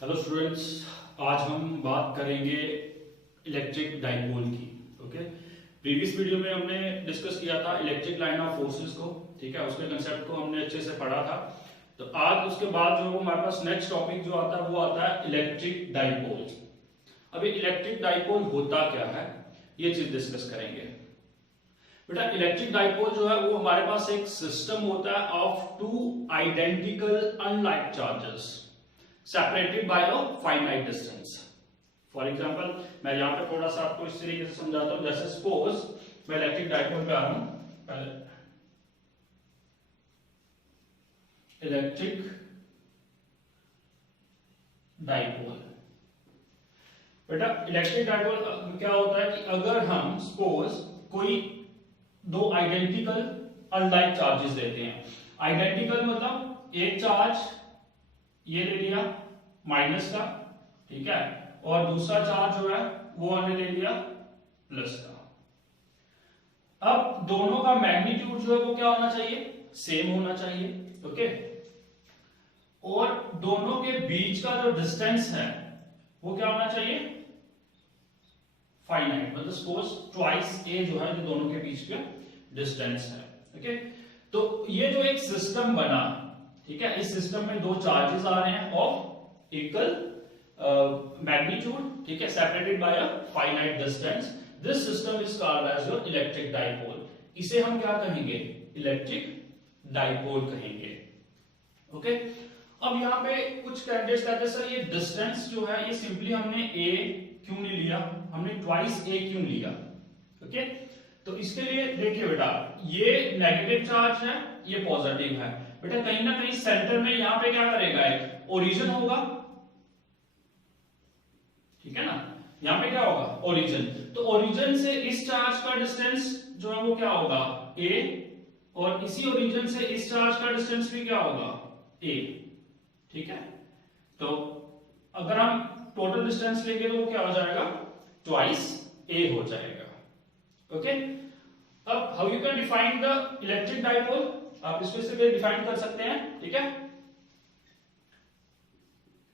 Hello students, आज हम बात करेंगे इलेक्ट्रिक डाइपोल की। ओके, प्रीवियस वीडियो में हमने डिस्कस किया था इलेक्ट्रिक लाइन ऑफ फोर्सेस को। ठीक है, उसके कंसेप्ट को हमने अच्छे से पढ़ा था। तो आज उसके बाद जो हमारे पास नेक्स्ट टॉपिक जो आता है वो आता है इलेक्ट्रिक डाइपोल। अभी इलेक्ट्रिक डाइपोल होता क्या है ये चीज डिस्कस करेंगे। बेटा, इलेक्ट्रिक डाइपोल जो है वो हमारे पास एक सिस्टम होता है of two identical unlike charges separated by a finite distance. For example मैं यहाँ पे थोड़ा सा आपको इस तरीके से समझाता हूँ। जैसे सपोज मैं इलेक्ट्रिक डाइपोल पे आ रहा हूँ। पहले इलेक्ट्रिक डाइपोल, बेटा इलेक्ट्रिक डाइपोल क्या होता है कि अगर हम सपोज कोई दो आइडेंटिकल अनलाइक चार्जेस देते हैं। आइडेंटिकल मतलब एक चार्ज ये ले लिया माइनस का, ठीक है, और दूसरा चार्ज जो है वो हमने ले लिया प्लस का। अब दोनों का मैग्नीट्यूड जो है वो क्या होना चाहिए, सेम होना चाहिए। ओके, और दोनों के बीच का जो डिस्टेंस है वो क्या होना चाहिए, फाइनाइट, मतलब सपोज ट्वाइस ए जो है जो दोनों के बीच का डिस्टेंस है। ओके, तो ये जो एक सिस्टम बना, ठीक है, इस सिस्टम में दो चार्जेस आ रहे हैं ऑफ इक्वल मैग्नीट्यूड, ठीक है, separated by a finite distance. This system is called as your electric dipole. इसे हम क्या कहेंगे, इलेक्ट्रिक डाइपोल कहेंगे। ओके, अब यहाँ पे कुछ कैंडिडेट्स कहते हैं सर ये डिस्टेंस जो है ये सिंपली हमने ए क्यों नहीं लिया, हमने ट्वाइस ए क्यों लिया। ओके, तो इसके लिए देखिए बेटा, ये नेगेटिव चार्ज है, ये पॉजिटिव है। बेटा कहीं ना कहीं सेंटर में यहां पे क्या करेगा, एक ओरिजिन होगा, ठीक है ना, यहां पे क्या होगा, ओरिजिन। तो ओरिजिन से इस चार्ज का डिस्टेंस जो है वो क्या होगा, ए, और इसी ओरिजिन से इस चार्ज का डिस्टेंस भी क्या होगा, ए। ठीक है, तो अगर हम टोटल डिस्टेंस लेंगे तो वो क्या हो जाएगा, ट्वाइस ए हो जाएगा। ओके, अब how you can define the electric dipole, आप इसको इसे डिफाइन कर सकते हैं। ठीक है,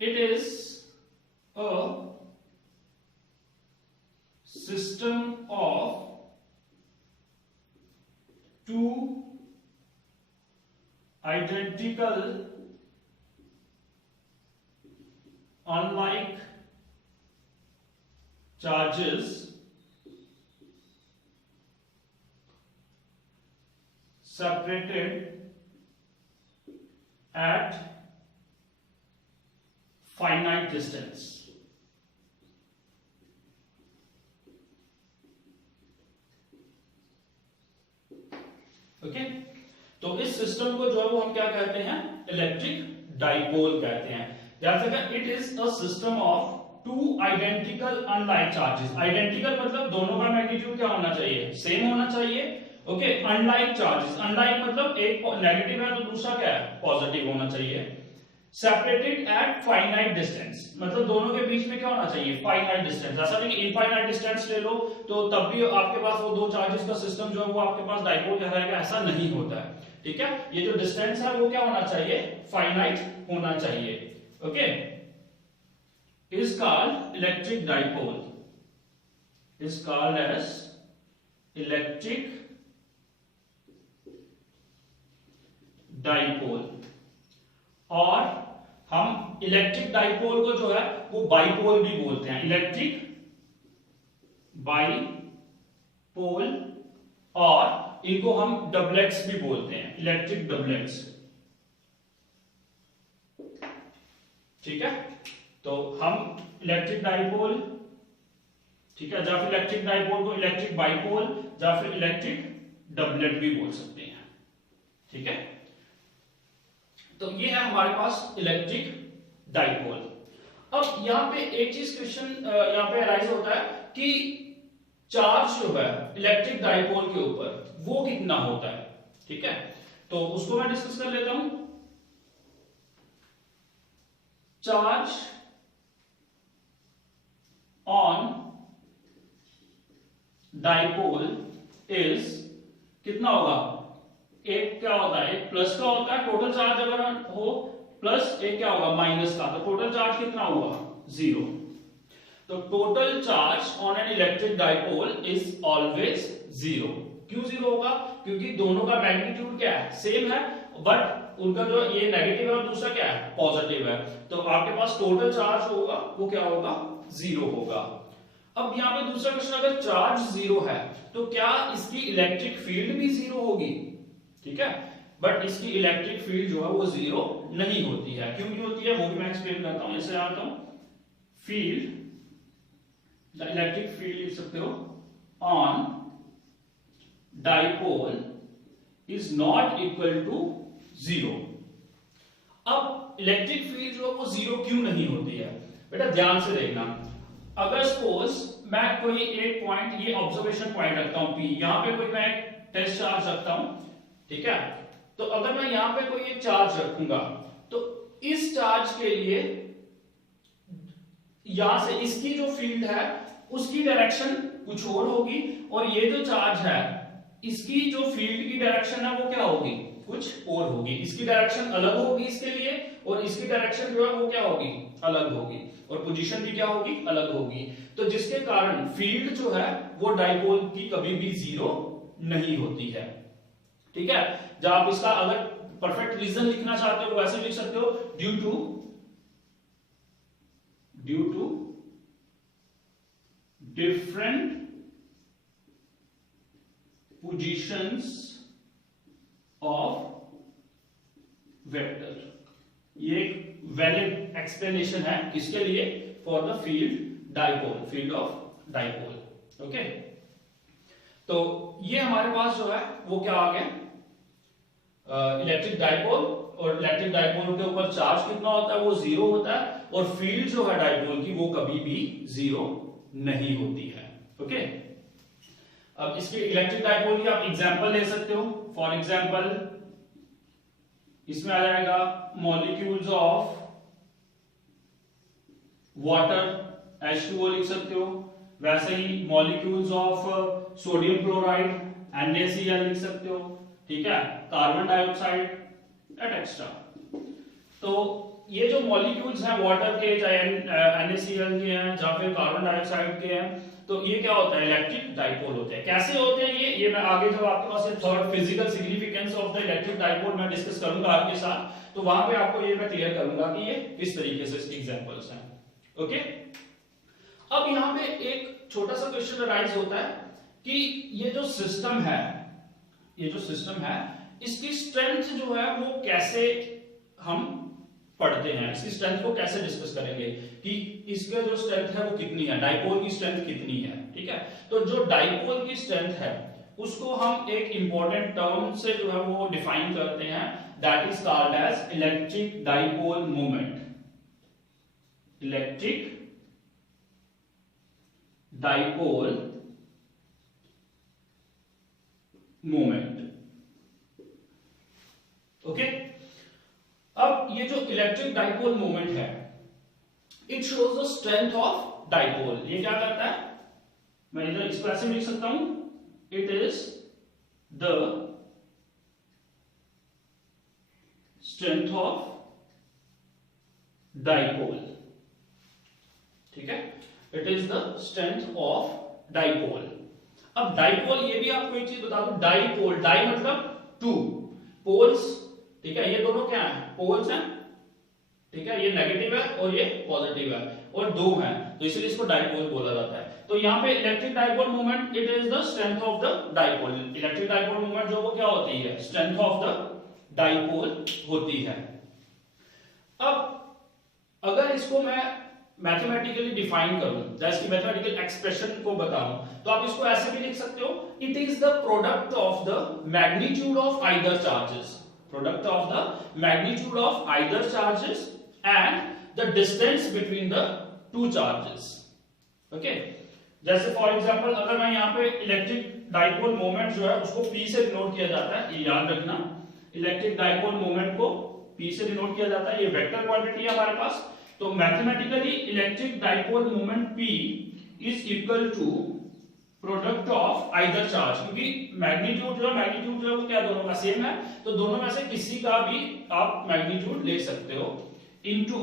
it is a system of two identical unlike charges separated at finite distance। Okay, तो इस सिस्टम को जो है वो हम क्या कहते हैं, इलेक्ट्रिक डाइपोल कहते हैं। याद रखना, it is a system of two identical unlike charges. Identical मतलब दोनों का मैग्नीट्यूड क्या होना चाहिए, सेम होना चाहिए। ओके, अनलाइक चार्जेस, अनलाइक मतलब एक नेगेटिव है तो दूसरा क्या है, पॉजिटिव होना चाहिए। सेपरेटेड एट फाइनाइट डिस्टेंस मतलब दोनों के बीच में क्या होना चाहिए, फाइनाइट डिस्टेंस। ऐसा नहीं कि इनफाइनाइट डिस्टेंस ले लो तो तब भी आपके पास वो दो चार्जेस का सिस्टम जो है वो आपके पास डाइपोल कहलाएगा, ऐसा नहीं होता है। ठीक है, ये जो डिस्टेंस है वो क्या होना चाहिए, फाइनाइट होना चाहिए। Okay, is called electric dipole, is called as electric dipole. और हम इलेक्ट्रिक डाइपोल को जो है वो बाइपोल भी बोलते हैं, इलेक्ट्रिक बाइपोल, और इनको हम डबलेट्स भी बोलते हैं, इलेक्ट्रिक डबलेट्स। ठीक है, तो हम इलेक्ट्रिक डाइपोल, ठीक है, या फिर इलेक्ट्रिक डाइपोल को इलेक्ट्रिक बाइपोल या फिर इलेक्ट्रिक डबलेट भी बोल सकते हैं। ठीक है, तो ये है हमारे पास इलेक्ट्रिक डाइपोल। अब यहां पे एक चीज क्वेश्चन यहां पे अराइज होता है कि चार्ज जो है इलेक्ट्रिक डाइपोल के ऊपर वो कितना होता है। ठीक है, तो उसको मैं डिस्कस कर लेता हूं। चार्ज ऑन डाइपोल इज कितना होगा, एक क्या होता है, एक प्लस का होता है। टोटल चार्ज अगर हो प्लस एक क्या होगा माइनस का, तो टोटल चार्ज कितना हुआ 0। तो total charge on an electric dipole is always 0। क्यों 0 होगा? क्योंकि दोनों का मैग्नीट्यूड क्या है, सेम है, बट उनका जो ये नेगेटिव है और दूसरा क्या है पॉजिटिव है, तो आपके पास टोटल चार्ज होगा वो क्या होगा 0 होगा। अब यहाँ पे दूसरा क्वेश्चन, अगर चार्ज 0 है तो क्या इसकी इलेक्ट्रिक फील्ड भी 0 होगी? ठीक है, बट इसकी इलेक्ट्रिक फील्ड जो है वो 0 नहीं होती है। क्यों नहीं होती है वो भी मैं एक्सप्लेन करता हूं। ऐसे आता हूं, फील्ड, द इलेक्ट्रिक फील्ड लिख सकते हो on dipole is not equal to 0। अब इलेक्ट्रिक फील्ड जो है वो 0 क्यों नहीं होती है? बेटा ध्यान से देखना, अगर सपोज मैं कोई एक पॉइंट, ये ऑब्जर्वेशन पॉइंट रखता हूं P, यहां पे कोई मैं टेस्ट चार्ज रखता हूं, ठीक है, तो अगर मैं यहां पे कोई एक चार्ज रखूंगा तो इस चार्ज के लिए यहां से इसकी जो फील्ड है उसकी डायरेक्शन कुछ और होगी, और ये जो चार्ज है इसकी जो फील्ड की डायरेक्शन है वो क्या होगी कुछ और होगी। इसकी डायरेक्शन अलग होगी इसके लिए, और इसकी डायरेक्शन जो है वो क्या होगी अलग होगी, और पोजीशन भी क्या होगी अलग होगी। तो जिसके कारण फील्ड जो है वो डाइपोल की कभी भी 0 नहीं होती है। ठीक है, जब आप इसका अगर परफेक्ट रीजन लिखना चाहते हो वैसे लिख सकते हो, due to different positions of vector. ये एक वैलिड एक्सप्लेनेशन है किसके लिए, for the field dipole, field of dipole. Okay, तो ये हमारे पास जो है वो क्या आ गया इलेक्ट्रिक डाइपोल, और इलेक्ट्रिक डाइपोल के ऊपर चार्ज कितना होता है वो 0 होता है, और फील्ड जो है डाइपोल की वो कभी भी 0 नहीं होती है। ओके, अब इसके इलेक्ट्रिक डाइपोल की आप एग्जांपल ले सकते हो। फॉर एग्जांपल इसमें आ जाएगा मॉलिक्यूल्स ऑफ वाटर H2O लिख सकते हो, वैसे ही molecules of sodium chloride NaCl लिख सकते हो, ठीक है, कार्बन डाइऑक्साइड एटसेट्रा। तो ये जो मॉलिक्यूल्स हैं वाटर के, चाहे NaCl के हैं या फिर कार्बन डाइऑक्साइड के हैं, तो ये क्या होता है इलेक्ट्रिक डाइपोल होते हैं। कैसे होते हैं ये मैं आगे जब आपके पास ये third physical significance of the electric dipole मैं डिस्कस करूंगा आपके साथ, तो वहां पे आपको ये मैं क्लियर करूंगा कि ये किस तरीके से इसके एग्जांपल्स हैं। ओके, अब यहां पे एक छोटा सा क्वेश्चन अराइज होता है कि ये जो सिस्टम है, इसकी स्ट्रेंथ जो है वो कैसे हम पढ़ते हैं, इसकी स्ट्रेंथ को कैसे डिस्कस करेंगे कि इसका जो स्ट्रेंथ है वो कितनी है, डाइपोल की स्ट्रेंथ कितनी है। ठीक है, तो जो डाइपोल की स्ट्रेंथ है उसको हम एक इंपॉर्टेंट टर्म से जो है वो डिफाइन करते हैं, that is called as electric dipole moment. Electric dipole moment. Okay, अब ये जो इलेक्ट्रिक डाइपोल मोमेंट है it shows the strength of dipole. ये क्या करता है, मैं इधर इसको ऐसे लिख सकता हूं, it is the strength of dipole. ठीक है, it is the strength of dipole. अब डाइपोल, ये भी आपको एक चीज बता दूं, डाइपोल, डाई मतलब टू, पोल्स, ठीक है, ये दोनों क्या है पोल्स हैं, ठीक है, ये नेगेटिव है और ये पॉजिटिव है, और दो हैं, तो इसलिए इसको डाइपोल बोला जाता है। तो यहाँ पे electric dipole moment it is the strength of the dipole. Electric dipole moment जो वो क्या होती है, स्ट्रेंथ ऑफ द डाइपोल होती है। अब अगर इसको मैं मैथमेटिकली डिफाइन करूं, जैसे कि मैथमेटिकल एक्सप्रेशन को बताऊं, तो आप इसको ऐसे भी लिख सकते हो, it is the product of the magnitude of either charges, product of the magnitude of either charges and the distance between the two charges. Okay, जैसे फॉर एग्जांपल अगर मैं यहाँ पे इलेक्ट्रिक डाइपोल मोमेंट जो है उसको P से denote किया जाता है, ये याद रखना, इलेक्ट्रिक डाइपोल मोमेंट को P से डिनोट किया जाता है, ये वेक्टर क्वांटिटी है हमारे पास। तो mathematically electric dipole moment P is equal to product of either charge, क्योंकि मैग्नीट्यूड जो है वो क्या दोनों का सेम है, तो दोनों में से किसी का भी आप मैग्नीट्यूड ले सकते हो, into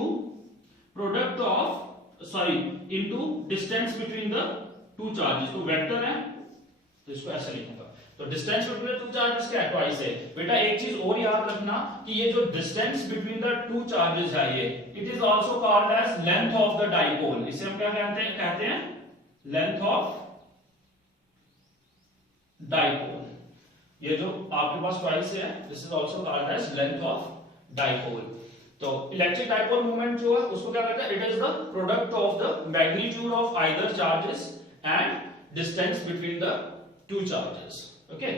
product of into distance between the two charges. तो वेक्टर है तो इसको ऐसे लिखूंगा, तो डिस्टेंस बिटवीन टू चार्जेस क्या है, ट्वाइस है। बेटा एक चीज और याद रखना कि ये जो distance between the two charges है ये it is also called as length of the dipole. इसे हम क्या कहते हैं लेंथ ऑफ डाइपोल। ये जो आपके पास ट्वाइस है this is also called as length of dipole. तो इलेक्ट्रिक डाइपोल मोमेंट जो है उसको क्या कहते हैं, it is the product of the magnitude of either charges and distance between the two charges. Okay,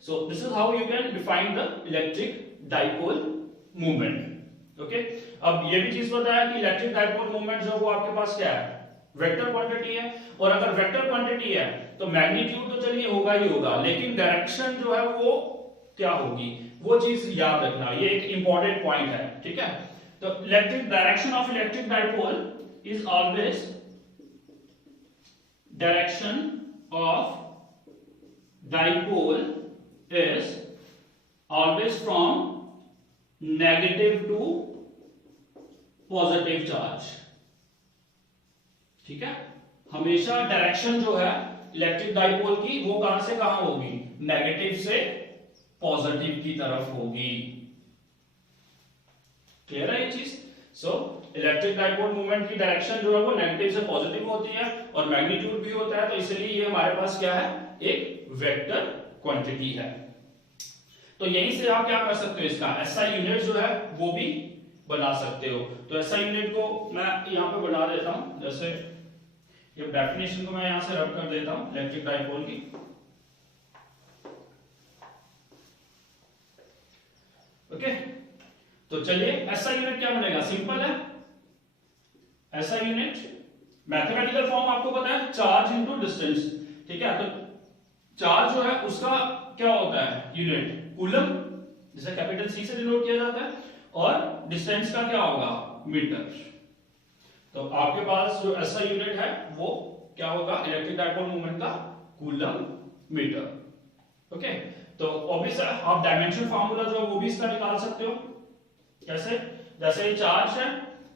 so this is how you can define the electric dipole moment. Okay, अब ये भी चीज बताया कि इलेक्ट्रिक डाइपोल मोमेंट जो वो आपके पास क्या है, वेक्टर क्वांटिटी है, और अगर वेक्टर क्वांटिटी है तो मैग्नीट्यूड तो चलिए होगा ही होगा, लेकिन डायरेक्शन जो है वो क्या होगी, वो चीज याद रखना, ये एक इंपॉर्टेंट पॉइंट है। ठीक है, तो electric direction of electric dipole is always direction of dipole is always from negative to positive charge। ठीक है, हमेशा डायरेक्शन जो है इलेक्ट्रिक डाइपोल की वो कहां से कहां होगी, नेगेटिव से पॉजिटिव की तरफ होगी। क्लियर है ये चीज। सो इलेक्ट्रिक डाइपोल मूवमेंट की डायरेक्शन जो है वो नेगेटिव से पॉजिटिव होती है और मैग्नीट्यूड भी होता है, तो इसलिए ये हमारे पास क्या है, एक वेक्टर क्वांटिटी है। तो यहीं से आप क्या कर सकते हो, इसका एसआई यूनिट जो है वो भी बना सकते हो। तो एसआई यूनिट को मैं यहां पे बना देता हूं, जैसे ये डेफिनेशन को मैं यहां से रब कर देता हूं इलेक्ट्रिक डाइपोल की। ओके, तो चलिए एसआई यूनिट क्या बनेगा, सिंपल है। एसआई यूनिट मैथमेटिकल फॉर्म आपको पता है, चार्ज इनटू डिस्टेंस। ठीक है, तो चार्ज जो है उसका क्या होता है यूनिट, कूलम, जिसे कैपिटल सी से डिनोट किया जाता है, और डिस्टेंस का क्या होगा, मीटर। तो आपके पास जो ऐसा यूनिट है वो क्या होगा, इलेक्ट्रिक डाइपोल मोमेंट का कूलम मीटर। ओके, तो ऑब्वियस है आप डायमेंशन फार्मूला जो है वो भी इसका निकाल सकते हो। कैसे, जैसे ये चार्ज है,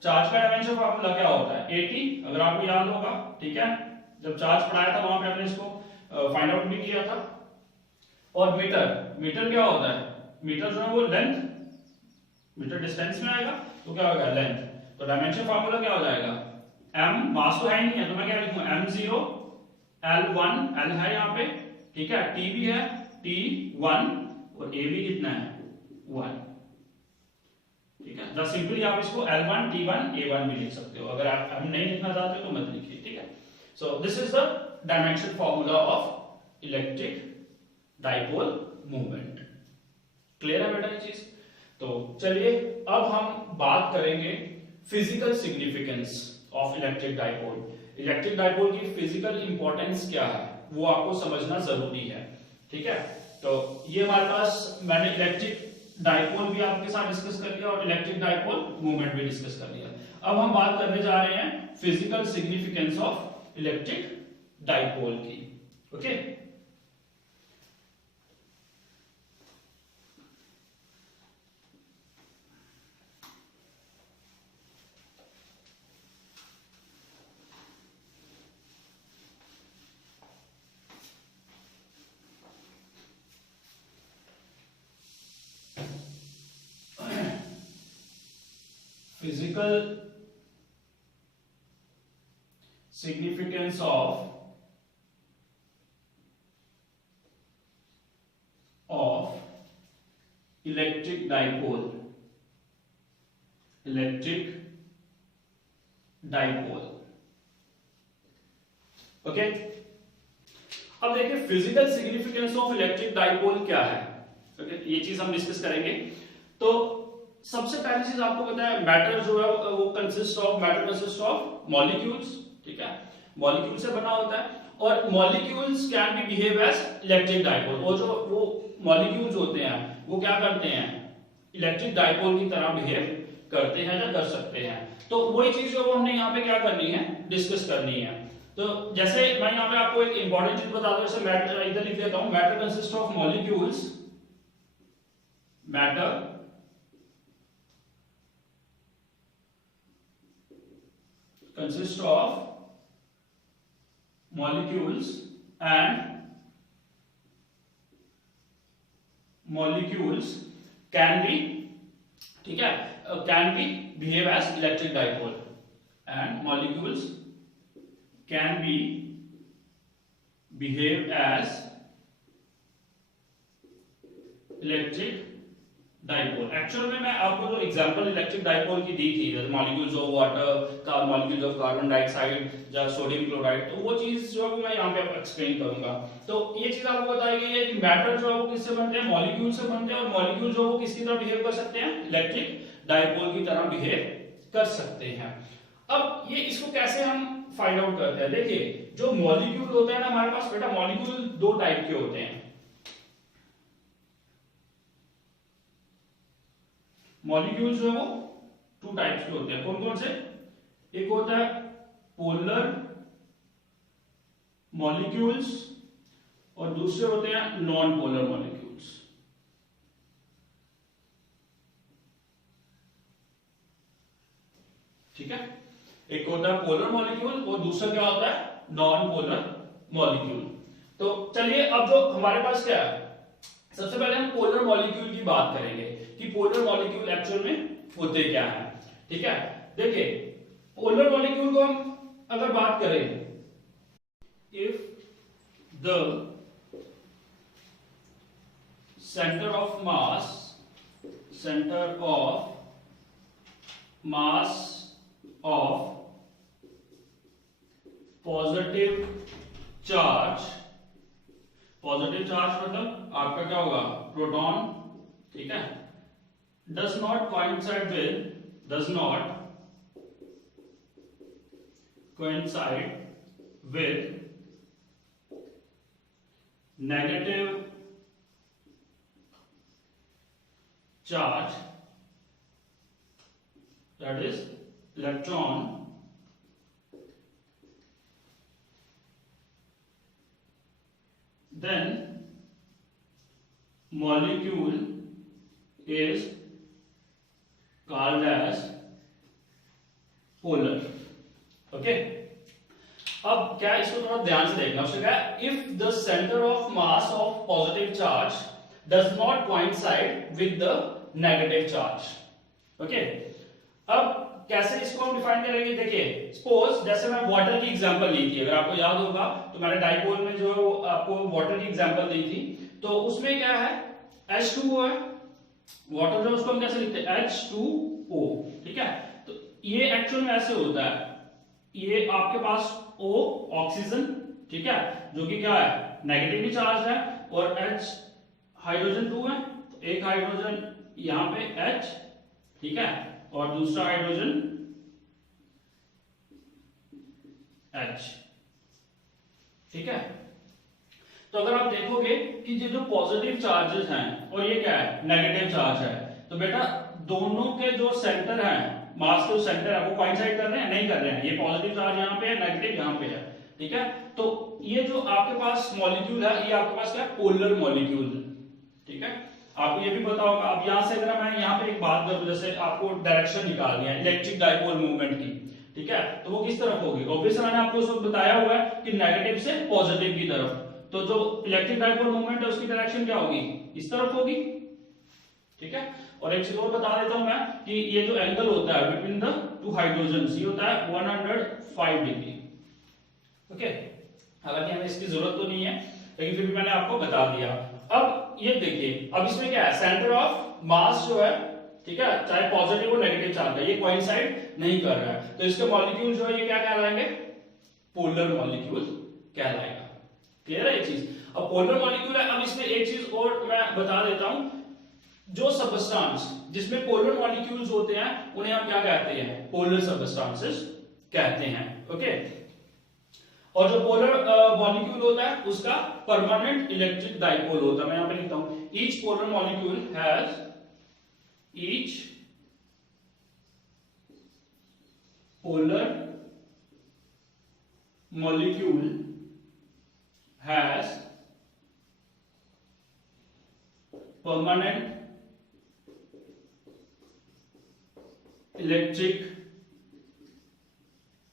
चार्ज का डायमेंशन फार्मूला क्या होता है, 80, अगर आपको याद होगा। ठीक है, जब चार्ज पढ़ाया था वहां पे हमने इसको फाइंड आउट भी किया था। और मीटर क्या होता है, मीटर जो है वो लेंथ, मीटर डिस्टेंस में आएगा तो क्या होगा लेंथ। तो डायमेंशन फार्मूला क्या हो जाएगा, m मास तो है नहीं है तो मैं क्या लिखूंगा, m0 l1, l है यहाँ पे, ठीक है, t भी है t1 और a भी कितना है 1। ठीक है, तो सिंपली आप इसको l1 t1 a1 भी लिख सकते हो, अगर आप m नहीं लिखना चाहते तो मत लिखिए। ठीक है, so this is the dimension formula of electric dipole movement. Clear है बेटा ये चीज। तो चलिए अब हम बात करेंगे physical significance of electric dipole. Electric dipole की फिजिकल इंपॉर्टेंस क्या है वो आपको समझना जरूरी है। ठीक है, तो ये हमारे पास मैंने इलेक्ट्रिक डाइपोल भी आपके साथ डिस्कस कर लिया और इलेक्ट्रिक डाइपोल मूवमेंट भी डिस्कस कर लिया। अब हम बात करने जा रहे हैं physical significance of electric dipole की। Okay, physical significance of electric dipole, okay. अब देखिए physical significance of electric dipole क्या है। ओके, ये चीज हम डिस्कस करेंगे। तो सबसे पहली चीज आपको पता है मैटर जो है वो कंसिस्ट ऑफ मॉलिक्यूल्स। ठीक है, मॉलिक्यूल से बना होता है और molecules can be behave as electric dipole. और जो वो मॉलिक्यूल्स होते हैं वो क्या करते हैं, इलेक्ट्रिक डाइपोल की तरह बिहेव करते हैं या कर सकते हैं। तो वही चीज जो हमने यहाँ पे क्या करनी है, डिस्कस करनी है। तो जैसे मैं यहाँ पे आपको एक इंपॉर्टेंट चीज बता दूं, जैसे मैटर इधर लिख देता हूं, matter consist of molecules, matter consist of molecules and molecules can be, ठीक है, can be behave as electric dipole and molecules can be behave as electric dipole. Actual में मैं आपको जो एग्जांपल इलेक्ट्रिक डाइपोल की दी थी, जैसे मॉलिक्यूल्स ऑफ वाटर का, मॉलिक्यूल्स ऑफ कार्बन डाइऑक्साइड या सोडियम क्लोराइड, तो वो चीज जो है मैं यहाँ पे एक्सप्लेन करूंगा। तो ये चीज आपको बताई गई है कि मैटर जो है वो किससे बनते हैं, मॉलिक्यूल से बनते हैं, और मॉलिक्यूल जो है वो किसकी तरह बिहेव कर सकते हैं, इलेक्ट्रिक डाइपोल की तरह बिहेव कर सकते हैं। अब ये इसको कैसे हम फाइंड आउट करते हैं, देखिए जो मॉलिक्यूल होता है ना हमारे पास बेटा, मॉलिक्यूल दो टाइप के होते हैं। मॉलिक्यूल जो है वो टू टाइप्स के होते हैं, कौन कौन से, एक होता है पोलर मॉलिक्यूल्स और दूसरे होते हैं नॉन पोलर मॉलिक्यूल्स। ठीक है, एक होता है पोलर मॉलिक्यूल और दूसरा क्या होता है, नॉन पोलर मॉलिक्यूल। तो चलिए अब जो हमारे पास क्या है, सबसे पहले हम पोलर मॉलिक्यूल की बात करेंगे कि पोलर मॉलिक्यूल एक्चुअल में होते क्या हैं। ठीक है, देखिए पोलर मॉलिक्यूल को हम अगर बात करें, if the centre of mass of positive charge मतलब आपका क्या होगा, प्रोटॉन, ठीक है, does not coincide with negative charge, that is electron, then molecule is called as polar। Okay, अब क्या इसको थोड़ा ध्यान से देखना, उससे क्या है, if the centre of mass of positive charge does not coincide with the negative charge. Okay, अब कैसे इसको हम डिफाइन करेंगे, देखिए सपोज जैसे मैं वाटर की एग्जांपल ली थी, अगर आपको याद होगा तो मैंने डाइपोल में जो आपको वाटर की एग्जांपल दी थी, तो उसमें क्या है, H2O है, वाटर जो उसको हम कैसे लिखते हैं, H2O। ठीक है, तो ये एक्चुअल में ऐसे होता है, ये आपके पास O ऑक्सीजन, ठीक है, जो कि क्या है, नेगेटिवली चार्ज है, और H हाइड्रोजन 2 है, तो एक हाइड्रोजन यहां पे H, ठीक है, और दूसरा हाइड्रोजन H। ठीक है, तो अगर आप देखोगे कि ये जो पॉजिटिव चार्जेस हैं और ये क्या है, नेगेटिव चार्ज है, तो बेटा दोनों के जो सेंटर हैं, मास के सेंटर है, वो कोइंसाइड कर रहे हैं, नहीं कर रहे हैं, ये पॉजिटिव चार्ज यहाँ पे है, नेगेटिव यहाँ पे है। ठीक है, तो ये जो आपके पास मॉलिक्यूल है, ये आपके पास क्या है, पोलर मॉलिक्यूल है। ठीक है, आपको ये भी पता होगा। अब यहां से अगर मैं यहाँ पे एक बात करूं, जैसे आपको डायरेक्शन निकालनी है इलेक्ट्रिक डाइपोल मूवमेंट की, ठीक है, तो वो किस तरफ होगी, ऑब्वियसली मैंने आपको उसको बताया हुआ है कि नेगेटिव से पॉजिटिव की तरफ, तो जो इलेक्ट्रिक डाइपोल मूवमेंट है उसकी डायरेक्शन क्या होगी, इस तरफ होगी। ठीक है, और एक चीज और बता देता हूं मैं कि ये जो एंगल होता है बिटवीन द टू हाइड्रोजन्स, ये होता है 105 डिग्री। ओके, हालांकि हमें इसकी जरूरत तो नहीं है, लेकिन फिर भी मैंने आपको बता दिया। अब ये देखिए, अब इसमें क्या है, सेंटर ऑफ मास जो है, ठीक है, चाहे पॉजिटिव और नेगेटिव चार्ज है, ये कोइंसाइड नहीं कर रहा है, तो इसके मॉलिक्यूल जो है ये क्या कहलाएंगे, पोलर मॉलिक्यूल कहलाएगा। क्लियर है ये चीज। अब पोलर मॉलिक्यूल है, अब इसमें एक चीज और मैं बता देता हूं, जो सबस्टेंस जिसमें पोलर मॉलिक्यूल्स होते हैं उन्हें हम क्या कहते हैं, पोलर सबस्टेंसेस कहते हैं। ओके, और जो पोलर मॉलिक्यूल होता है उसका परमानेंट इलेक्ट्रिक डाइपोल होता है। मैं यहां पे लिखता हूं, each polar molecule has each polar molecule has permanent electric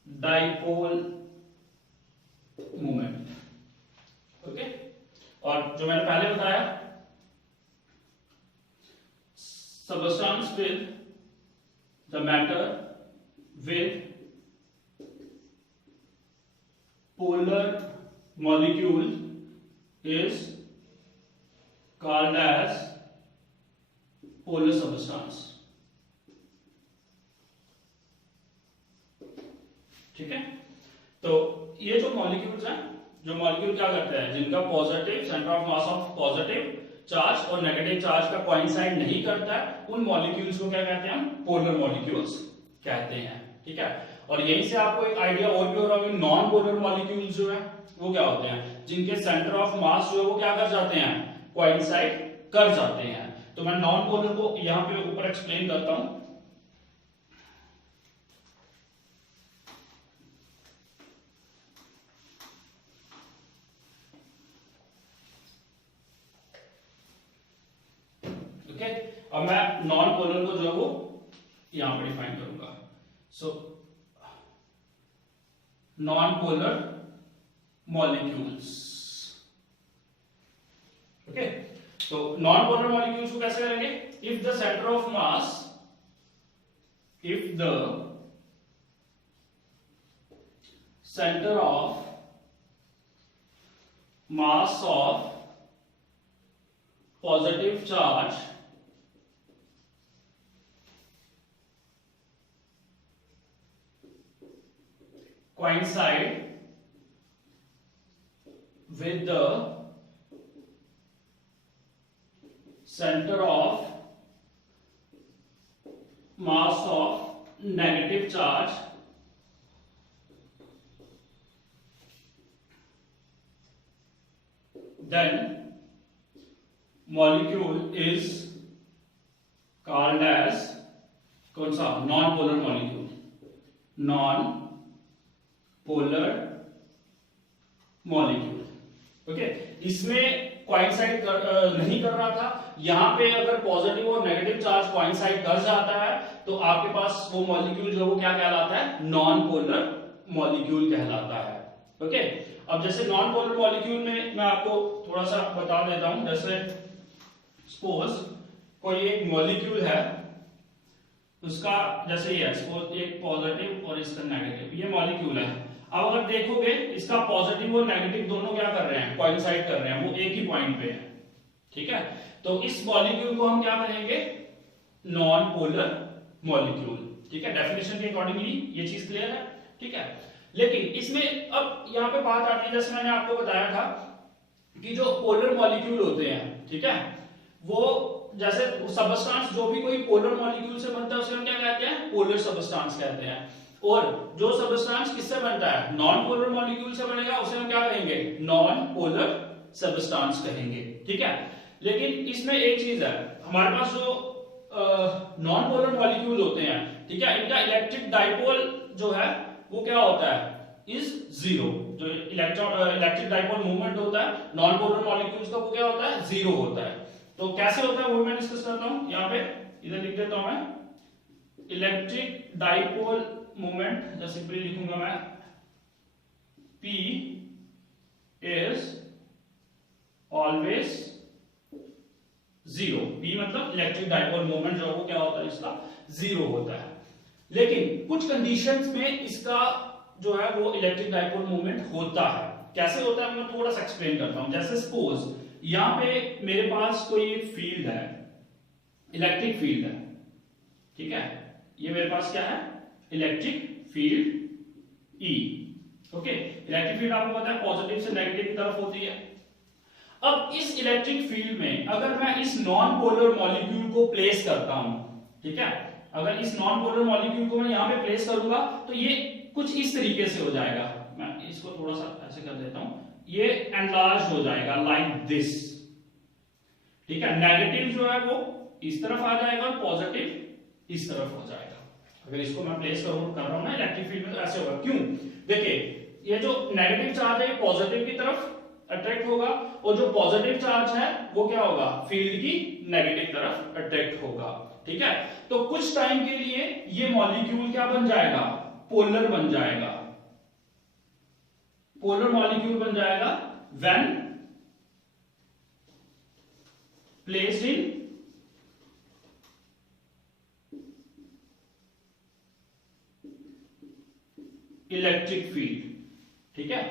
dipole moment. Okay, और जो मैंने पहले बताया, substance with the matter with polar molecule is called as polar substance. ठीक है, तो ये जो मॉलिक्यूल्स हैं, जो मॉलिक्यूल क्या करते हैं, जिनका positive centre of mass of positive charge और नेगेटिव चार्ज का कोइंसाइड नहीं करता है, उन मॉलिक्यूल्स को क्या कहते हैं, हम पोलर मॉलिक्यूल्स कहते हैं. ठीक है, और यहीं से आपको एक आइडिया और भी हो रहा होगा, नॉन पोलर मॉलिक्यूल्स जो है वो क्या होते हैं, जिनके सेंटर ऑफ मास जो है वो क्या कर जाते हैं, कोइंसाइड कर जाते हैं. तो मैं नॉन पोलर को यहां पे ऊपर एक्सप्लेन करता हूं. ओके, अब मैं नॉन पोलर को जो है वो यहां पर डिफाइन करूंगा. So non polar molecules. Okay, तो नॉन पोलर मॉलिक्यूल्स को कैसे करेंगे, if the centre of mass, if the centre of mass of positive charge coincide with the center of mass of negative charge, then molecule is called as कौन सा, non polar molecule. Non polar molecule. Okay, इसमें coincide नहीं कर रहा था. यहां पे अगर पॉजिटिव और नेगेटिव चार्ज कोइंसाइड कर जाता है तो आपके पास वो मॉलिक्यूल जो है वो क्या कहलाता है, नॉन पोलर मॉलिक्यूल कहलाता है. ओके, अब जैसे नॉन पोलर मॉलिक्यूल में मैं आपको थोड़ा सा बता देता हूं. जैसे सपोज कोई एक मॉलिक्यूल है, उसका जैसे ये है, सपोज एक पॉजिटिव और इसका नेगेटिव, ये मॉलिक्यूल है. अब अगर देखोगे इसका पॉजिटिव और नेगेटिव दोनों क्या कर रहे हैं, कोइंसाइड कर रहे हैं, वो एक ही पॉइंट पे है. ठीक है, तो इस मॉलिक्यूल को हम क्या कहेंगे, नॉन पोलर मॉलिक्यूल. ठीक है, डेफिनेशन के अकॉर्डिंगली ये चीज क्लियर है. ठीक है, लेकिन इसमें अब यहाँ पे बात आती है, जैसे मैंने आपको बताया था कि जो पोलर मॉलिक्यूल होते हैं, ठीक है, वो जैसे सबस्टांस जो भी कोई पोलर मॉलिक्यूल से बनता है उसे हम क्या कहते हैं, पोलर सबस्टांस कहते हैं. और जो सबस्टांस किससे बनता है, नॉन पोलर मॉलिक्यूल से बनेगा, उसे हम क्या कहेंगे, नॉन पोलर सबस्टांस कहेंगे. ठीक है, लेकिन इसमें एक चीज है, हमारे पास जो नॉन पोलर मॉलिक्यूल होते हैं, ठीक है, इनका इलेक्ट्रिक डाइपोल जो है वो क्या होता है, इज जीरो. जो इलेक्ट्रिक डाइपोल मूवमेंट होता है नॉन पोलर मॉलिक्यूल्स का, वो क्या होता है, जीरो होता है. तो कैसे होता है वो मैं डिस्कस करता हूं. यहां पे इधर लिख देता हूं मैं, इलेक्ट्रिक डाइपोल मोमेंट, जैसे सिंपली लिखूंगा मैं, P is always zero. P मतलब इलेक्ट्रिक डाइपोल मोमेंट जो है वो क्या होता है, इसका जीरो होता है. लेकिन कुछ कंडीशंस में इसका जो है वो इलेक्ट्रिक डाइपोल मोमेंट होता है. कैसे होता है मैं थोड़ा सा एक्सप्लेन करता हूं. जैसे सपोज यहां पे मेरे पास कोई एक फील्ड है, इलेक्ट्रिक फील्ड है. ठीक है, ये मेरे पास क्या है, electric field E. Okay, electric field आपको पता है पॉजिटिव से नेगेटिव की तरफ होती है. अब इस इलेक्ट्रिक फील्ड में अगर मैं इस नॉन पोलर मॉलिक्यूल को प्लेस करता हूं, ठीक है, अगर इस नॉन पोलर मॉलिक्यूल को मैं यहां पे प्लेस करूंगा तो ये कुछ इस तरीके से हो जाएगा. मैं इसको थोड़ा सा ऐसे कर देता हूं, ये एनलार्ज हो जाएगा लाइक दिस. ठीक है, नेगेटिव जो है वो इस तरफ आ जाएगा और पॉजिटिव इस तरफ हो जाएगा. अगर इसको मैं प्लेस कर रहा हूं ना इलेक्ट्रिक फील्ड में तो ऐसे होगा. क्यों, देखिए ये जो नेगेटिव चार्ज है ये पॉजिटिव की तरफ अट्रैक्ट होगा, और जो पॉजिटिव चार्ज है वो क्या होगा, फील्ड की नेगेटिव तरफ अट्रैक्ट होगा। ठीक है, तो कुछ टाइम के लिए ये मॉलिक्यूल क्या बन जाएगा, पोलर बन जाएगा, पोलर मॉलिक्यूल बन जाएगा when placed in electric field. ठीक है,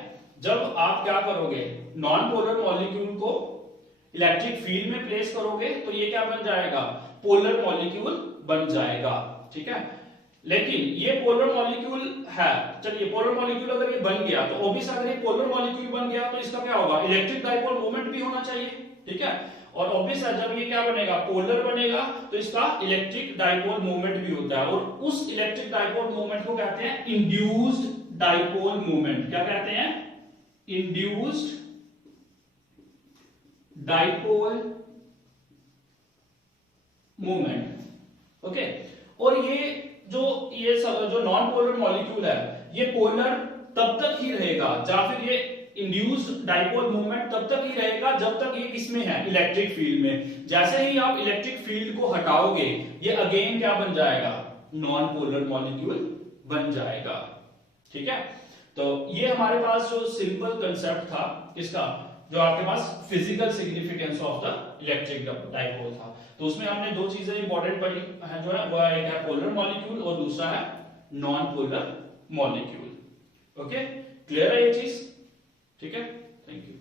जब आप क्या करोगे, नॉन पोलर मॉलिक्यूल को इलेक्ट्रिक फील्ड में प्लेस करोगे तो ये क्या बन जाएगा, पोलर मॉलिक्यूल बन जाएगा। ठीक है, लेकिन ये पोलर मॉलिक्यूल है, चलिए पोलर मॉलिक्यूल अगर ये बन गया तो ऑब्वियस अगर ये पोलर मॉलिक्यूल बन गया तो इसका क्या होगा, इलेक्ट्रिक डाइपोल मोमेंट भी होना चाहिए। ठीक है, और ऑब्वियस है जब ये क्या बनेगा, पोलर बनेगा तो इसका इलेक्ट्रिक डाइपोल मोमेंट भी होता है, और उस इलेक्ट्रिक डाइपोल मोमेंट को कहते हैं इंड्यूस्ड डाइपोल मोमेंट। क्या कहते हैं, इंड्यूस्ड डाइपोल मोमेंट। ओके, और जो नॉन पोलर मॉलिक्यूल है ये पोलर तब तक ही रहेगा, या फिर ये इंड्यूस्ड डाइपोल मोमेंट तब तक ही रहेगा जब तक ये किसमें है, इलेक्ट्रिक फील्ड में। जैसे ही आप इलेक्ट्रिक फील्ड को हटाओगे ये अगेन क्या बन जाएगा, नॉन पोलर मॉलिक्यूल बन जाएगा। ठीक है, तो ये हमारे पास जो सिंपल कंसेप्ट था इसका, जो आपके पास physical significance of the electric dipole था, तो उसमें हमने दो चीजें इंपॉर्टेंट पढ़ी है, जो है वो एक है पोलर मॉलिक्यूल और दूसरा है non polar molecule. Okay, clear है ये चीज? ठीक है, थैंक यू।